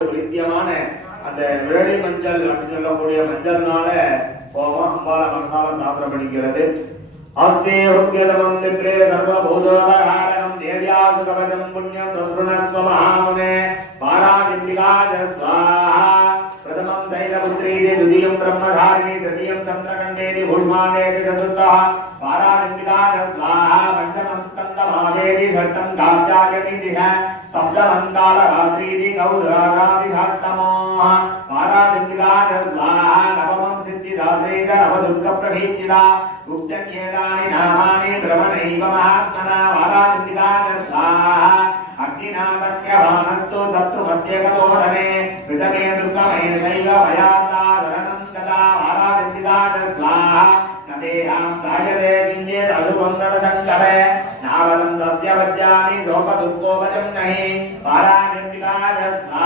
நித்தியமான அந்த விழலை மஞ்சள் அப்படின்னு சொல்லக்கூடிய மஞ்சள்னால போவோம். அம்பால மனசாலம் சாத்திரம் பண்ணிக்கிறது. அத்தேஹுக்கியதமம் நித்ரே சர்வபூதோபகாரணம் தேவியாது கவஜம் புண்ணியம் தஸ்ருணஸ்வ மகாமுனே பாராஜிம்பிகாஜ ஸ்வாஹா பிரதமம் சைலபுத்ரீதி துதியம் பிரம்மதாரிணி திருதியம் சந்திரகண்டேதி பூஷ்மாண்டேதி சதுர்த்தா பாராஜி स्कन्दमादेति षष्ठं गात्यायति दिह सप्तमङ्कालरात्रीति गौरागादिषात्तमः पारालिम्बिकाय स्वाहा नवमं सिद्धिदात्री च नवदुर्गप्रभीतिदा गुप्तन्येतानि नामानि भ्रमणैव महात्मना पारालिम्बिकाय स्वाहा अग्निनाथक्यभानस्तु शत्रुमध्यगतोरणे विषमे दुर्गमे सैव भयात्तादरणं तदा पारालिम्बिकाय स्वाहा नदेहां कायते किञ्चेत् दुर्गो नहि पारानिर्विकारस्मा